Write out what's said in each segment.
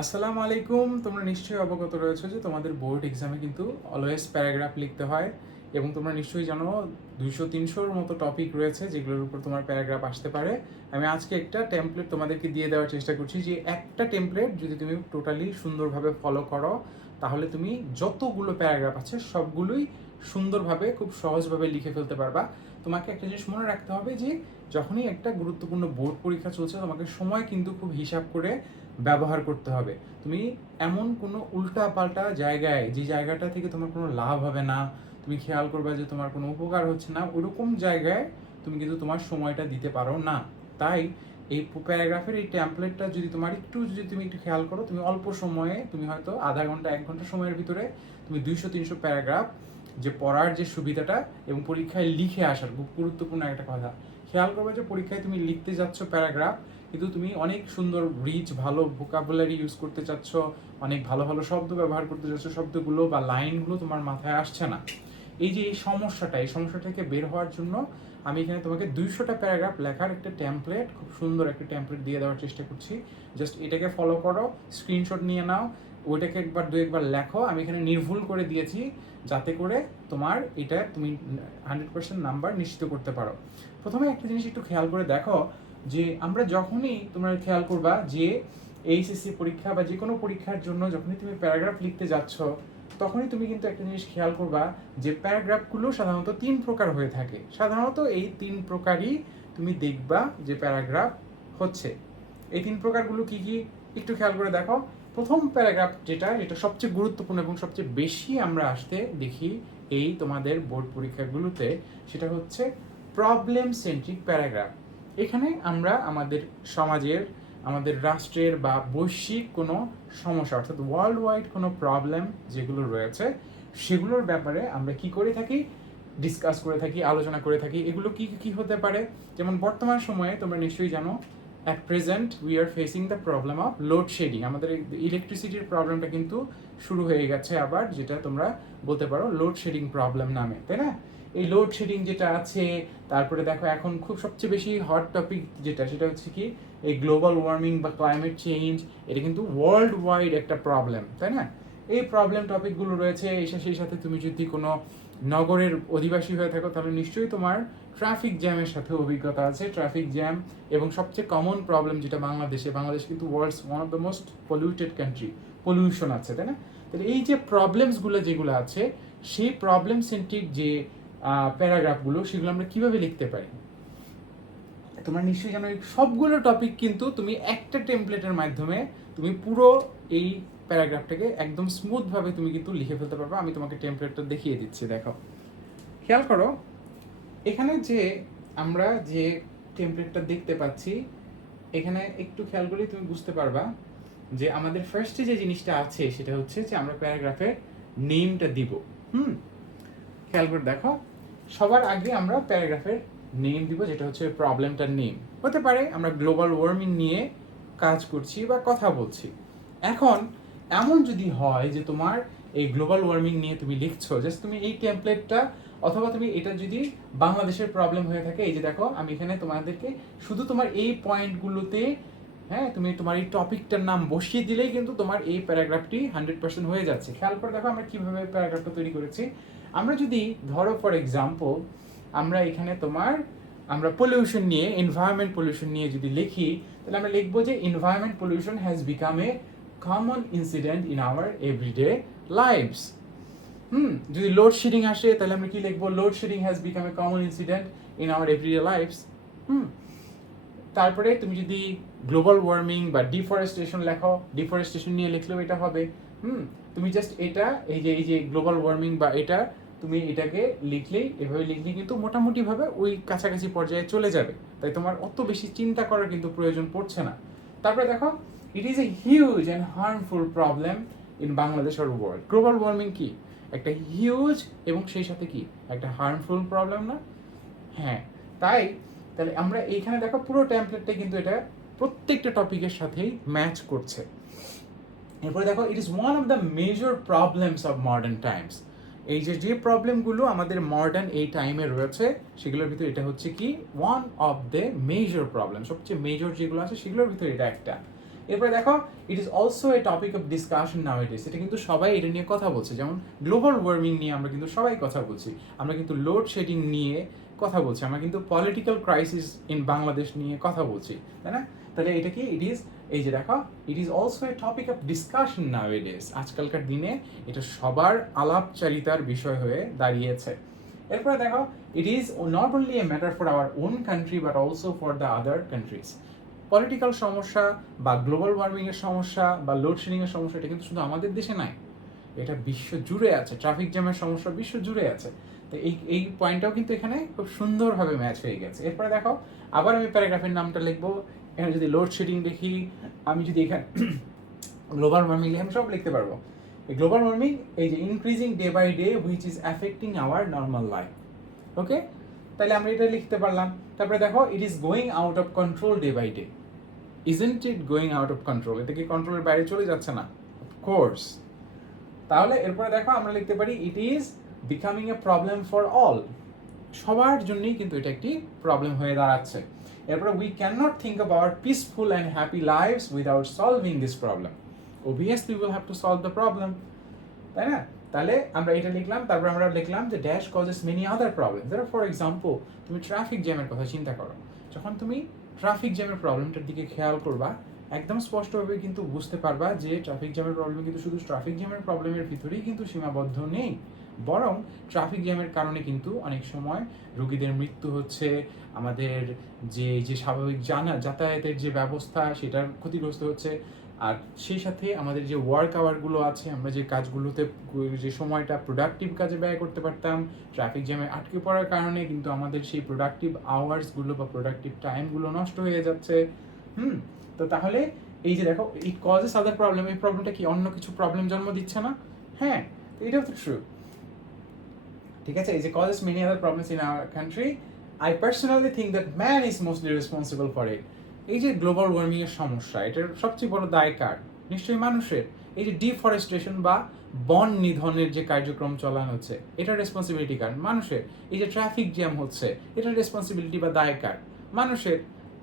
আসসালামু আলাইকুম। তোমরা নিশ্চয়ই অবগত রয়েছো যে তোমাদের বোর্ড এক্সামে কিন্তু অলওয়েজ প্যারাগ্রাফ লিখতে হয় এবং তোমরা নিশ্চয়ই জানো 200-300-র মতো টপিক রয়েছে যেগুলোর উপর তোমার প্যারাগ্রাফ আসতে পারে। আমি আজকে একটা টেমপ্লেট তোমাদেরকে দিয়ে দেওয়ার চেষ্টা করছি যে একটা টেমপ্লেট যদি তুমি টোটালি সুন্দরভাবে ফলো করো তাহলে তুমি যতগুলো প্যারাগ্রাফ আছে সবগুলোই সুন্দরভাবে খুব সহজভাবে লিখে ফেলতে পারবা। তোমাকে একটা জিনিস মনে রাখতে হবে যে যখনই একটা গুরুত্বপূর্ণ বোর্ড পরীক্ষা চলছে তোমাকে সময় কিন্তু খুব হিসাব করে ব্যবহার করতে হবে। তুমি এমন কোনো উল্টাপাল্টা জায়গায় যে জায়গাটা থেকে তোমার কোনো লাভ হবে না, তুমি খেয়াল করবে যে তোমার কোনো উপকার হচ্ছে না, ওরকম জায়গায় তুমি কিন্তু তোমার সময়টা দিতে পারো না। তাই এই প্যারাগ্রাফের এই ট্যাম্পলেটটা যদি তুমি একটু খেয়াল করো, তুমি অল্প সময়ে তুমি হয়তো আধা ঘন্টা 1 ঘন্টা সময়ের ভিতরে তুমি 200-300 প্যারাগ্রাফ যে পড়ার যে সুবিধাটা এবং পরীক্ষায় লিখে আসার খুব গুরুত্বপূর্ণ একটা কথা খেয়াল করবে যে পরীক্ষায় তুমি লিখতে যাচ্ছ প্যারাগ্রাফ, কিন্তু তুমি অনেক সুন্দর রিচ ভালো ভোকাবুলারি ইউজ করতে চাচ্ছ, অনেক ভালো ভালো শব্দ ব্যবহার করতে চাচ্ছ, শব্দগুলো বা লাইনগুলো তোমার মাথায় আসছে না। এই সমস্যা থেকে বের হওয়ার জন্য আমি এখানে তোমাকে 200টা প্যারাগ্রাফ লেখার একটা টেমপ্লেট, খুব সুন্দর একটা টেমপ্লেট দিয়ে দেওয়ার চেষ্টা করছি। জাস্ট এটাকে ফলো করো, স্ক্রিনশট নিয়ে নাও, ওইটাকে একবার লেখো। আমি এখানে নির্ভুল করে দিয়েছি যাতে করে তোমার এটা তুমি 100% নাম্বার নিশ্চিত করতে পারো। প্রথমে একটা জিনিস একটু খেয়াল করে দেখো যে আমরা যখনই তোমরা খেয়াল করবা যে এইচএসসি পরীক্ষা বা যে কোনো পরীক্ষার জন্য যখনই তুমি প্যারাগ্রাফ লিখতে যাচ্ছ তখনই তুমি কিন্তু একটা জিনিস খেয়াল করবা যে প্যারাগ্রাফগুলো সাধারণত 3 প্রকার হয়ে থাকে। সাধারণত এই 3 প্রকারই তুমি দেখবা যে প্যারাগ্রাফ হচ্ছে। এই 3 প্রকারগুলো কি কি একটু খেয়াল করে দেখো। প্রথম প্যারাগ্রাফ যেটা সবচেয়ে গুরুত্বপূর্ণ এবং সবচেয়ে বেশি আমরা আসতে দেখি এই তোমাদের বোর্ড পরীক্ষাগুলোতে, সেটা হচ্ছে প্রবলেম সেন্ট্রিক প্যারাগ্রাফ। এখানে আমরা আমাদের সমাজের, আমাদের রাষ্ট্রের বা বৈশ্বিক কোনো সমস্যা অর্থাৎ ওয়ার্ল্ড ওয়াইড কোনো প্রবলেম যেগুলো রয়েছে সেগুলোর ব্যাপারে আমরা কি করে থাকি, ডিসকাস করে থাকি, আলোচনা করে থাকি। এগুলো কি কি হতে পারে? যেমন বর্তমান সময়ে তোমরা নিশ্চয়ই জানো at present we are facing the problem of load shedding. আমাদের ইলেকট্রিসিটির প্রবলেমটা কিন্তু শুরু হয়ে গেছে আবার, যেটা তোমরা বলতে পারো লোডশেডিং প্রবলেম নামে, তাই না? এই লোডশেডিং যেটা আছে, তারপরে দেখো এখন খুব সবচেয়ে বেশি হট টপিক সেটা হচ্ছে কি এই গ্লোবাল ওয়ার্মিং বা ক্লাইমেট চেঞ্জ। এটা কিন্তু ওয়ার্ল্ড ওয়াইড একটা প্রবলেম, তাই না? এই প্রবলেম টপিকগুলো রয়েছে। সেই সাথে তুমি যদি কোনো নগরের অধিবাসী হয়ে থাকো তাহলে নিশ্চয়ই তোমার ট্রাফিক জ্যামের সাথে অভিজ্ঞতা আছে। ট্রাফিক জ্যাম এবং সবচেয়ে কমন প্রবলেম যেটা বাংলাদেশ কিন্তু world's one of the most polluted country, pollution আছে, তাই না? তাহলে এই যে প্রবলেমসগুলো যেগুলো আছে সেই প্রবলেম সেন্ট্রিক যে প্যারাগ্রাফগুলো সেগুলো আমরা কিভাবে লিখতে পারি? তোমরা নিশ্চয়ই জানো সবগুলো টপিক কিন্তু তুমি একটা টেমপ্লেটের মাধ্যমে তুমি পুরো এই প্যারাগ্রাফটাকে একদম স্মুথভাবে তুমি কিন্তু লিখে ফেলতে পারবে। আমি তোমাকে টেমপ্লেটটা দেখিয়ে দিচ্ছি, দেখো খেয়াল করো। এখানে যে আমরা যে টেমপ্লেটটা দেখতে পাচ্ছি এখানে একটু খেয়াল করলে তুমি বুঝতে পারবা যে আমাদের ফার্স্টে যে জিনিসটা আছে সেটা হচ্ছে যে আমরা প্যারাগ্রাফের নেমটা দিব। খেয়াল করে দেখো, সবার আগে আমরা প্যারাগ্রাফের নেম দিব যেটা হচ্ছে প্রবলেমটার নেম। হতে পারে আমরা গ্লোবাল ওয়ার্মিং নিয়ে কাজ করছি বা কথা বলছি। এখন এমন যদি হয় যে তোমার এই গ্লোবাল ওয়ার্মিং নিয়ে তুমি লিখছো, জাস্ট তুমি এই টেমপ্লেটটা অথবা তুমি এটা যদি বাংলাদেশের প্রবলেম হয়ে থাকে, এই যে দেখো আমি এখানে তোমাদেরকে শুধু তোমার এই পয়েন্টগুলোতে, হ্যাঁ, তুমি তোমার এই টপিকটার নাম বসিয়ে দিলেই কিন্তু তোমার এই প্যারাগ্রাফটি 100% হয়ে যাচ্ছে। খেয়াল করে দেখো আমরা কিভাবে প্যারাগ্রাফটা তৈরি করেছি। আমরা যদি ধরো ফর এক্সাম্পল আমরা এখানে আমরা পলিউশন নিয়ে, এনভায়রনমেন্ট পলিউশন নিয়ে যদি লিখি তাহলে আমরা লিখবো যে environment pollution has become a common incident in our everyday lifes. যদি লোডশেডিং আসে তাহলে আমরা কি লিখবো? Load shedding has become a common incident in our everyday lifes. তারপরে তুমি যদি গ্লোবাল ওয়ার্মিং বা ডিফরেস্টেশন লেখো, ডিফরেস্টেশন নিয়ে লিখলেও এটা হবে। তুমি জাস্ট এটা এই যে গ্লোবাল ওয়ার্মিং বা এটা তুমি এটাকে এভাবে লিখলেই কিন্তু মোটামুটিভাবে ওই কাছাকাছি পর্যায়ে চলে যাবে। তাই তোমার অত বেশি চিন্তা করার কিন্তু প্রয়োজন পড়ছে না। তারপরে দেখো, it is a huge and harmful problem in Bangladesh or world. Global warming কি একটা হিউজ এবং সেই সাথে কি একটা হার্মফুল প্রবলেম না? হ্যাঁ, তাহলে আমরা এইখানে দেখো পুরো টেমপ্লেটটা কিন্তু এটা প্রত্যেকটা টপিকের সাথেই ম্যাচ করছে। এরপরে দেখো, it is one of the major problems of modern Times. এই যে প্রবলেমগুলো আমাদের মডার্ন এই টাইমে রয়েছে সেগুলোর ভিতরে এটা হচ্ছে কি one of the major problem, সবচেয়ে মেজর যেগুলো আছে সেগুলোর ভিতরে এটা একটা। এরপরে দেখো it is also a topic of discussion nowadays, এটা কিন্তু সবাই এটা নিয়ে কথা বলছে, যেমন গ্লোবাল ওয়ার্মিং নিয়ে আমরা কিন্তু সবাই কথা বলছি, আমরা কিন্তু লোড শেডিং নিয়ে কথা বলছি, আমরা কিন্তু পলিটিক্যাল ক্রাইসিস ইন বাংলাদেশ নিয়ে কথা বলছি, তাই না? তাহলে এটা কি ইট ইজ, এই যে দেখো it is also a topic of discussion nowadays, আজকালকার দিনে এটা সবার আলাপচারিতার বিষয় হয়ে দাঁড়িয়েছে। এরপরে দেখো it is not only a matter for our own country but also for the other countries. Political সমস্যা বা গ্লোবাল ওয়ার্মিংয়ের সমস্যা বা লোডশেডিংয়ের সমস্যা এটা কিন্তু শুধু আমাদের দেশে নাই, এটা বিশ্ব জুড়ে আছে, ট্রাফিক জ্যামের সমস্যা বিশ্ব জুড়ে আছে। তো এই পয়েন্টটাও কিন্তু এখানে খুব সুন্দরভাবে ম্যাচ হয়ে গেছে। এরপরে দেখো আবার আমি প্যারাগ্রাফের নামটা লিখবো, এখানে যদি লোডশেডিং দেখি, আমি যদি এখানে গ্লোবাল ওয়ার্মিং লিখে আমি সব লিখতে পারবো। এই গ্লোবাল ওয়ার্মিং এই যে increasing day by day which is affecting our normal life, okay, তাহলে আমরা এটা লিখতে পারলাম। তারপরে দেখো it is going out of control day by day, isn't it going out of control, এটা কি কন্ট্রোলের বাইরে চলে যাচ্ছে না? অফকোর্স। তাহলে এরপরে দেখো আমরা লিখতে পারি it is becoming a problem for all, সবার জন্যই কিন্তু এটা একটি প্রবলেম হয়ে দাঁড়াচ্ছে। এরপরে we can not think about peaceful and happy lifes without solving this problem, obviously will have to solve the problem, তাই না? তাহলে আমরা এটা লিখলাম, তারপর আমরা লিখলাম যে dash causes many other problem. For example তুমি ট্রাফিক জ্যামের কথা চিন্তা করো, যখন তুমি ট্রাফিক জ্যামের প্রবলেমটার দিকে খেয়াল করবা, একদম স্পষ্টভাবে কিন্তু বুঝতে পারবা যে ট্রাফিক জ্যামের প্রবলেম কিন্তু শুধু ট্রাফিক জ্যামের প্রবলেমের ভিতরেই কিন্তু সীমাবদ্ধ নেই, বরং ট্রাফিক জ্যামের কারণে কিন্তু অনেক সময় রোগীদের মৃত্যু হচ্ছে, আমাদের যে স্বাভাবিক যাতায়াতের যে ব্যবস্থা সেটার ক্ষতিগ্রস্ত হচ্ছে, আর সেই সাথে আমাদের যে ওয়ার্ক আওয়ারগুলো আছে, আমরা যে কাজগুলোতে যে সময়টা প্রোডাক্টিভ কাজে ব্যয় করতে পারতাম, ট্রাফিক জ্যামে আটকে পড়ার কারণে কিন্তু আমাদের সেই প্রোডাক্টিভ আওয়ার্সগুলো বা প্রোডাক্টিভ টাইমগুলো নষ্ট হয়ে যাচ্ছে। তো তাহলে এই যে দেখো ইট কজেস আদার প্রবলেম, এই প্রবলেমটা কি অন্য কিছু প্রবলেম জন্ম দিচ্ছে না? হ্যাঁ, এটাও তো ট্রু, ঠিক আছে। এই যে causes many other problems in our country, I personally think that man is mostly responsible for it. এই যে গ্লোবাল ওয়ার্মিং এর সমস্যা, এটার সবচেয়ে বড় দায় কার? নিশ্চয়ই মানুষের। এই যে ডিফরেস্টেশন বা বন নিধনের যে কার্যক্রম চালানো হচ্ছে, এটার রেসপন্সিবিলিটি কার? মানুষের। এই যে ট্রাফিক জ্যাম হচ্ছে, এটার রেসপন্সিবিলিটি বা দায় কার? মানুষের।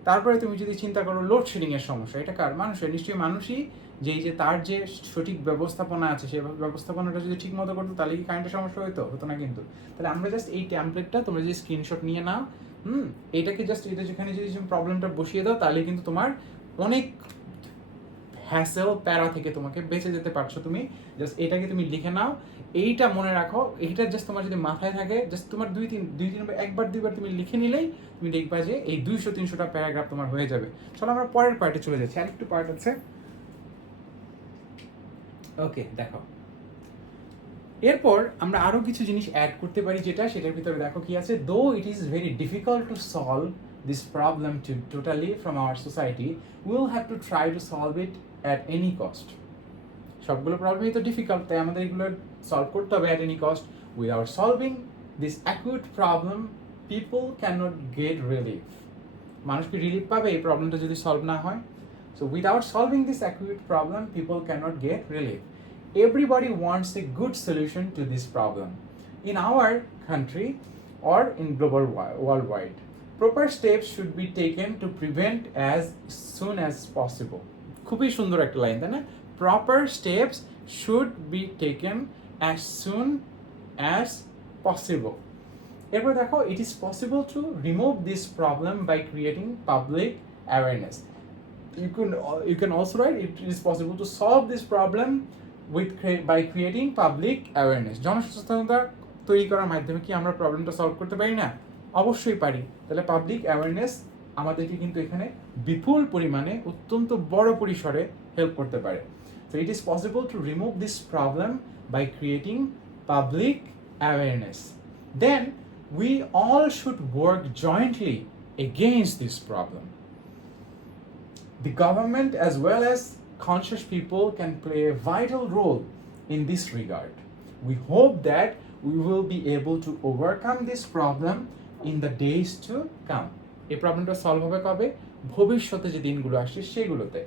তারপরে তুমি যদি চিন্তা করো লোডশেডিং এর সমস্যা, এটা কার? মানুষের। নিশ্চয়ই মানুষই যে এই যে তার যে সঠিক ব্যবস্থাপনা আছে সেই ব্যবস্থাপনাটা যদি ঠিক মতো করতো তাহলে কি কারেন্টের সমস্যা হতো না কিন্তু। তাহলে আমরা জাস্ট এই ট্যাম্পলেটটা তোমরা যদি স্ক্রিনশট নিয়ে নাও, এটাকে জাস্ট এটা যেখানে যদি প্রবলেমটা বসিয়ে দাও, তাহলে কিন্তু তোমার অনেক হ্যাসেল প্যারা থেকে তোমাকে বেঁচে যেতে পারছো। তুমি জাস্ট এটাকে তুমি লিখে নাও, এইটা মনে রাখো, এইটা জাস্ট তোমার যদি মাথায় থাকে, জাস্ট তোমার একবার দুইবার তুমি লিখে নিলেই তুমি দেখবা যে এই 200-300টা প্যারাগ্রাফ তোমার হয়ে যাবে। চলো আমরা পরের পার্টে চলে যাচ্ছি, আরেকটু পার্ট আছে। ওকে, দেখো এরপর আমরা আরো কিছু জিনিস অ্যাড করতে পারি, সেটার ভিতরে দেখো কি আছে। দো it is very difficult to solve this problem totally from our society, will have to try to solve it at any cost. সবগুলো প্রবলেমই তো ডিফিকাল্ট, তাই আমাদের এগুলো সলভ করতে হবে at any cost. Without solving this acute problem people can not get relief. মানুষ কি relief পাবে এই প্রবলেমটা যদি সলভ না হয়? So without solving this acute problem people can not get relief. Everybody wants a good solution to this problem in our country or in global worldwide. Proper steps should be taken to prevent as soon as possible. খুবই সুন্দর একটা line, তাই না? Proper steps should be taken as soon as possible. এরপর দেখো it is possible to remove this problem by creating public awareness. You can also write it is possible to solve this problem by creating public awareness. জনসচেতনতা তৈরি করার মাধ্যমে কি আমরা প্রবলেমটা solve করতে পারি না? অবশ্যই পারি। তাহলে পাবলিক অ্যাওয়ারনেস আমাদেরকে কিন্তু এখানে বিপুল পরিমাণে অত্যন্ত বড় পরিসরে হেল্প করতে পারে। So it is possible to remove this problem by creating public awareness. Then we all should work jointly against this problem. The government as well as conscious people can play a vital role in this regard. We hope that we will be able to overcome this problem in the days to come. এই প্রবলেমটা solve হবে কবে? ভবিষ্যতে যে দিনগুলো আসছে সেগুলোতে।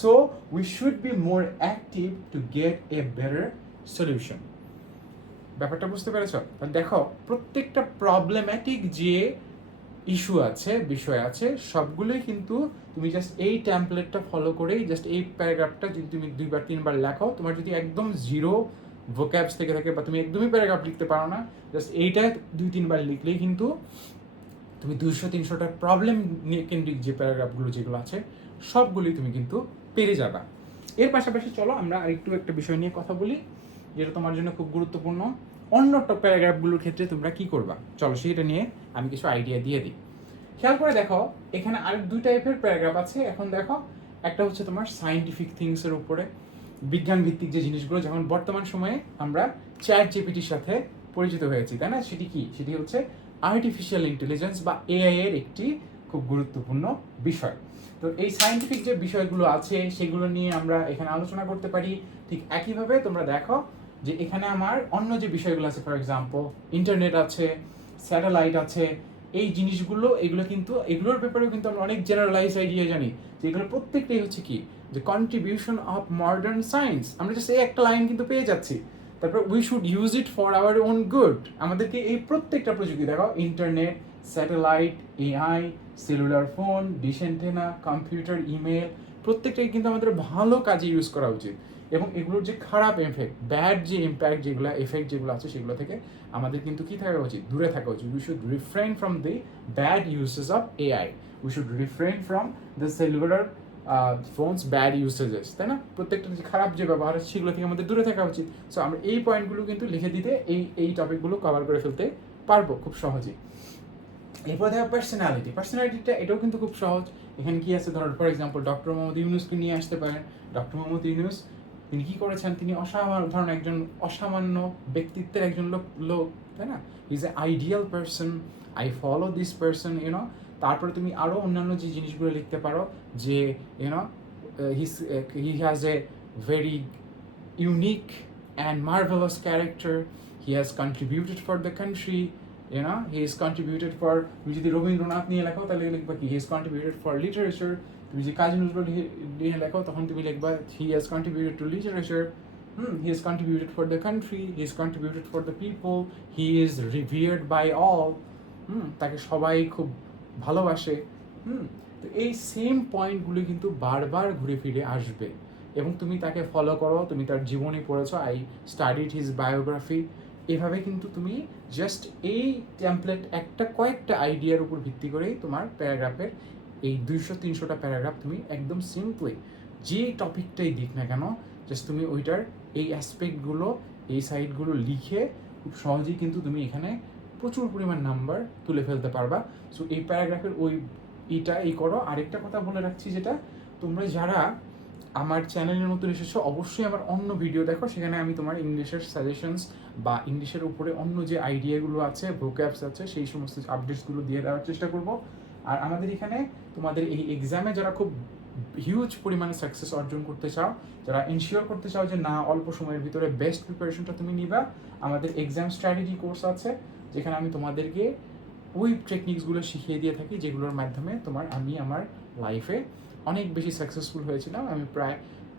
So we should be more active to get a better solution. ব্যাপারটা বুঝতে পেরেছো? তাহলে দেখো প্রত্যেকটা প্রবলেম্যাটিক যে ইস্যু আছে, বিষয় আছে, সবগুলোই কিন্তু তুমি জাস্ট এই টেমপ্লেটটা ফলো করেই জাস্ট এই প্যারাগ্রাফটা যদি তুমি 2-3 বার লেখো, তোমার যদি একদম জিরো ভোক্যাবস থেকে থাকে বা তুমি একদমই প্যারাগ্রাফ লিখতে পারো না, জাস্ট এইটা 2-3 বার লিখলেই কিন্তু তুমি 200-300টা প্রবলেম নিয়ে কেন্দ্রিক যে প্যারাগ্রাফগুলো যেগুলো আছে সবগুলোই তুমি কিন্তু পেরে যাবা। এর পাশাপাশি চলো আমরা আরেকটু একটা বিষয় নিয়ে কথা বলি যেটা তোমার জন্য খুব গুরুত্বপূর্ণ। অন্য প্যারাগ্রাফগুলোর ক্ষেত্রে তোমরা কি করবা, চলো সেটা নিয়ে আমি কিছু আইডিয়া দিয়ে দিই। খেয়াল করে দেখো, এখানে আরেক 2 টাইপের প্যারাগ্রাফ আছে। এখন দেখো, একটা হচ্ছে তোমার সায়েন্টিফিক থিংসের উপরে, বিজ্ঞান ভিত্তিক যে জিনিসগুলো, যেমন বর্তমান সময়ে আমরা চ্যাট জিপিটির সাথে পরিচিত হয়েছি, তাই না? সেটি কি? সেটি হচ্ছে আর্টিফিশিয়াল ইন্টেলিজেন্স বা এআই এর একটি খুব গুরুত্বপূর্ণ বিষয়। তো এই সায়েন্টিফিক যে বিষয়গুলো আছে সেগুলো নিয়ে আমরা এখানে আলোচনা করতে পারি। ঠিক একইভাবে তোমরা দেখো যে এখানে আমার অন্য যে বিষয়গুলো আছে, ফর এক্সাম্পল ইন্টারনেট আছে, স্যাটেলাইট আছে, এই জিনিসগুলো, এগুলো কিন্তু এগুলোর ব্যাপারেও কিন্তু আমরা অনেক জেনারেলাইজ আইডিয়া জানি যে এগুলো প্রত্যেকটাই হচ্ছে কি, যে কন্ট্রিবিউশন অফ মডার্ন সায়েন্স। আমরা জাস্ট এই একটা লাইন কিন্তু পেয়ে যাচ্ছি। তারপর we should use it for our own good. আমাদেরকে এই প্রত্যেকটা প্রযুক্তি দেখো, internet, satellite, AI, cellular phone, dish antenna, computer, email, প্রত্যেকটাই কিন্তু আমাদের ভালো কাজে ইউজ করা উচিত। এবং এগুলোর যে খারাপ এফেক্ট, ব্যাড যে ইম্প্যাক্ট যেগুলো, এফেক্ট যেগুলো আছে সেগুলো থেকে আমাদের কিন্তু কি থাকা উচিত, দূরে থাকা উচিত। We should refrain from the bad uses of AI, we should refrain from the cellular phones bad usages, তাই না? প্রত্যেকটা যে খারাপ যে ব্যবহার আছে সেগুলো থেকে আমাদের দূরে থাকা উচিত। সো আমরা এই পয়েন্টগুলো কিন্তু লিখে দিতে এই টপিকগুলো কভার করে ফেলতে পারবো খুব সহজেই। এরপর দেখো পার্সোনালিটিটা, এটাও কিন্তু খুব সহজ। এখানে কি আছে, ধরো ফর এক্সাম্পল ডক্টর মোহাম্মদ ইউনুসকে নিয়ে আসতে পারেন। ডক্টর মোহাম্মদ ইউনুস তিনি কি করেছেন, তিনি অসাধারণ একজন অসামান্য ব্যক্তিত্বের একজন লোক, তাই না? Is a ideal person, I follow this person, you know. তারপরে তুমি আরও অন্যান্য যে জিনিসগুলো লিখতে পারো যে you know he has a very unique and marvellous character, he has contributed for the country, he is contributed for, তুমি যদি রবীন্দ্রনাথ নিয়ে লেখো তাহলে লিখবা কি, he is contributed for literature। তুমি যদি কাজী নজরুল নিয়ে লেখো তখন তুমি লিখবা he has contributed to literature। he has contributed for the country, he has contributed for the people, he is revered by all। তাকে সবাই খুব ভালোবাসে। তো এই সেম পয়েন্টগুলো কিন্তু বারবার ঘুরে ফিরে আসবে এবং তুমি তাকে ফলো করো, তুমি তার জীবনী পড়েছো, আই স্টাডিড হিজ বায়োগ্রাফি। এভাবে কিন্তু তুমি জাস্ট এই টেমপ্লেট কয়েকটা আইডিয়ার উপর ভিত্তি করেই তোমার প্যারাগ্রাফের এই 200-300টা প্যারাগ্রাফ তুমি একদম সিম্পলি যে টপিকটাই দিক না কেন, জাস্ট তুমি ওইটার এই অ্যাসপেক্টগুলো, এই সাইডগুলো লিখে খুব সহজেই কিন্তু তুমি এখানে প্রচুর পরিমাণ নাম্বার তুলে ফেলতে পারবা। সো এই প্যারাগ্রাফের এই করো। আরেকটা কথা বলে রাখছি, যেটা তোমরা যারা আমার চ্যানেলের নতুন এসেছো অবশ্যই আমার অন্য ভিডিও দেখো, সেখানে আমি তোমার ইংলিশের সাজেশনস বা ইংলিশের উপরে অন্য যে আইডিয়াগুলো আছে, ভোক্যাবস আছে, সেই সমস্ত আপডেটসগুলো দিয়ে দেওয়ার চেষ্টা করব। আর আমাদের এখানে তোমাদের এই এক্সামে যারা খুব হিউজ পরিমাণে সাকসেস অর্জন করতে চাও, যারা এনশিওর করতে চাও যে না অল্প সময়ের ভিতরে বেস্ট প্রিপারেশনটা তুমি নিবা, আমাদের এক্সাম স্ট্র্যাটেজি কোর্স আছে যেখানে আমি তোমাদেরকে ওই টেকনিক্সগুলো শিখিয়ে দিয়ে থাকি, যেগুলোর মাধ্যমে আমি আমার লাইফে অনেক বেশি সাকসেসফুল হয়েছিলাম। আমি প্রায়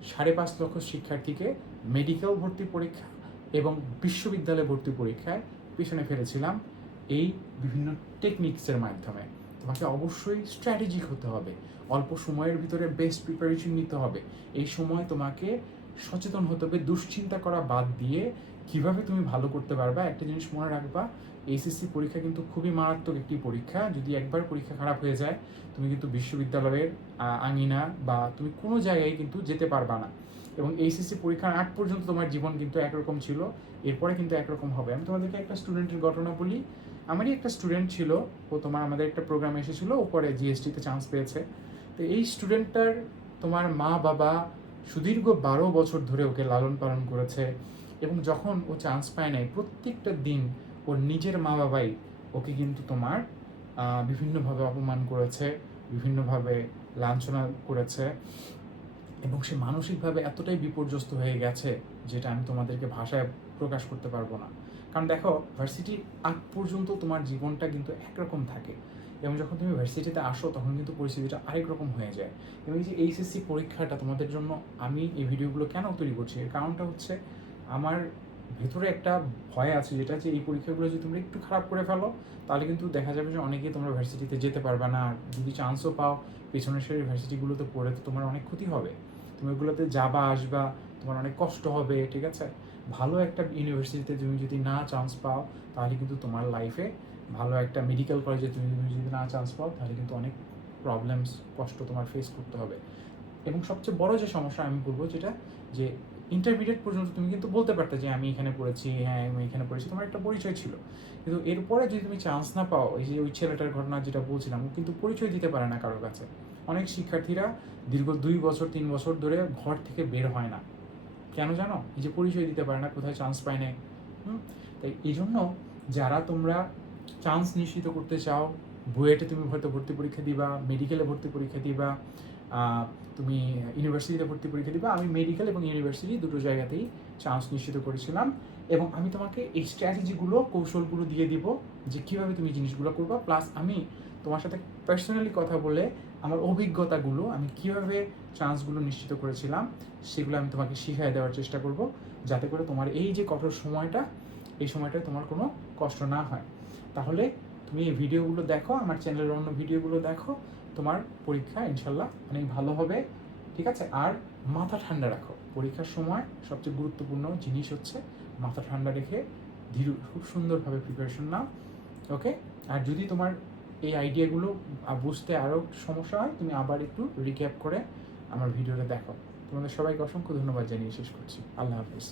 5.5 লক্ষ শিক্ষার্থীকে মেডিকেল ভর্তি পরীক্ষা এবং বিশ্ববিদ্যালয়ে ভর্তি পরীক্ষায় পিছনে ফেলেছিলাম এই বিভিন্ন টেকনিক্সের মাধ্যমে। তোমাকে অবশ্যই স্ট্র্যাটেজিক হতে হবে, অল্প সময়ের ভিতরে বেস্ট প্রিপারেশন নিতে হবে। এই সময় তোমাকে সচেতন হতে হবে, দুশ্চিন্তা করা বাদ দিয়ে কিভাবে তুমি ভালো করতে পারবা। একটা জিনিস মনে রাখবা, এইচএসসি পরীক্ষা কিন্তু খুবই মারাত্মক একটি পরীক্ষা। যদি একবার পরীক্ষা খারাপ হয়ে যায় তুমি কিন্তু বিশ্ববিদ্যালয়ের আঙিনা বা তুমি কোনো জায়গায় কিন্তু যেতে পারবা না। এবং এইচএসসি পরীক্ষার আগ পর্যন্ত তোমার জীবন কিন্তু একরকম ছিল, এরপরে কিন্তু একরকম হবে। আমি তোমাদেরকে একটা স্টুডেন্টের ঘটনা বলি। আমারই একটা স্টুডেন্ট ছিল, ও আমাদের একটা প্রোগ্রামে এসেছিলো, ও পরে জিএসটিতে চান্স পেয়েছে। তো এই স্টুডেন্টটার তোমার মা বাবা সুদীর্ঘ 12 বছর ধরে ওকে লালন পালন করেছে এবং যখন ও চান্স পায় নাই প্রত্যেকটা দিন ওর নিজের মা বাবাই ওকে কিন্তু বিভিন্নভাবে অপমান করেছে, বিভিন্নভাবে লাঞ্ছনা করেছে এবং সে মানসিকভাবে এতটাই বিপর্যস্ত হয়ে গেছে যেটা আমি তোমাদেরকে ভাষায় প্রকাশ করতে পারবো না। কারণ দেখো, ভার্সিটির আগ পর্যন্ত তোমার জীবনটা কিন্তু একরকম থাকে এবং যখন তুমি ভার্সিটিতে আসো তখন কিন্তু পরিস্থিতিটা আরেক রকম হয়ে যায়। এবং এই যে এইচএসসি পরীক্ষাটা তোমাদের জন্য আমি এই ভিডিওগুলো কেন তৈরি করছি, এর কারণটা হচ্ছে আমার ভেতরে একটা ভয় আছে, যেটা যে এই পরীক্ষাগুলো যদি তোমরা একটু খারাপ করে ফেলো তাহলে কিন্তু দেখা যাবে যে অনেকেই তোমরা ভার্সিটিতে যেতে পারবে না। আর যদি চান্সও পাও পেছনের সারির ভার্সিটিগুলোতে পড়ে তো তোমার অনেক ক্ষতি হবে। তুমি ওগুলোতে যাবা আসবা, তোমার অনেক কষ্ট হবে, ঠিক আছে? ভালো একটা ইউনিভার্সিটিতে তুমি যদি না চান্স পাও তাহলে কিন্তু তোমার লাইফে, ভালো একটা মেডিকেল কলেজে তুমি যদি না চান্স পাও তাহলে কিন্তু অনেক প্রবলেমস, কষ্ট তোমার ফেস করতে হবে। এবং সবচেয়ে বড় যে সমস্যা আমি বলবো যেটা, যে ইন্টারমিডিয়েট পর্যন্ত তুমি কিন্তু বলতে পারতে যে আমি এখানে পড়েছি, হ্যাঁ আমি এখানে পড়েছি, তোমার একটা পরিচয় ছিল। কিন্তু এরপরে যদি তুমি চান্স না পাও, এই যে ওই ছেলেটার ঘটনা যেটা বলছিলাম, ও কিন্তু পরিচয় দিতে পারে না কারোর কাছে। অনেক শিক্ষার্থীরা দীর্ঘ 2 বছর 3 বছর ধরে ঘর থেকে বের হয় না, কেন জানো? এই যে পরিচয় দিতে পারে না, কোথায় চান্স পায় না। তাই এই জন্য যারা তোমরা চান্স নিশ্চিত করতে চাও, বুয়েটে তুমি হয়তো ভর্তি পরীক্ষা দিবা, মেডিকেলে ভর্তি পরীক্ষা দিবা, তুমি ইউনিভার্সিটিতে ভর্তি পরীক্ষা দিবা, আমি মেডিকেল এবং ইউনিভার্সিটি দুটো জায়গাতেই চান্স নিশ্চিত করেছিলাম। এবং আমি তোমাকে এই স্ট্র্যাটেজিগুলো, কৌশলগুলো দিয়ে দিব যে কীভাবে তুমি জিনিসগুলো করবা। প্লাস আমি তোমার সাথে পার্সোনালি কথা বলে আমার অভিজ্ঞতাগুলো, আমি কীভাবে চান্সগুলো নিশ্চিত করেছিলাম সেগুলো আমি তোমাকে শিখিয়ে দেওয়ার চেষ্টা করব, যাতে করে তোমার এই যে কঠোর সময়টা, এই সময়টায় তোমার কোনো কষ্ট না হয়। তাহলে তুমি এই ভিডিওগুলো দেখো, আমার চ্যানেলের অন্য ভিডিওগুলো দেখো, তোমার পরীক্ষা ইনশাল্লাহ অনেক ভালো হবে, ঠিক আছে? আর মাথা ঠান্ডা রাখো, পরীক্ষার সময় সবচেয়ে গুরুত্বপূর্ণ জিনিস হচ্ছে মাথা ঠান্ডা রেখে খুব সুন্দরভাবে প্রিপারেশন নাও, ওকে? আর যদি তোমার এই আইডিয়াগুলো বুঝতে আরও সমস্যা হয়, তুমি আবার একটু রিক্যাপ করে আমার ভিডিওটা দেখো। তোমাদের সবাইকে অসংখ্য ধন্যবাদ জানিয়ে শেষ করছি। আল্লাহ হাফিজ।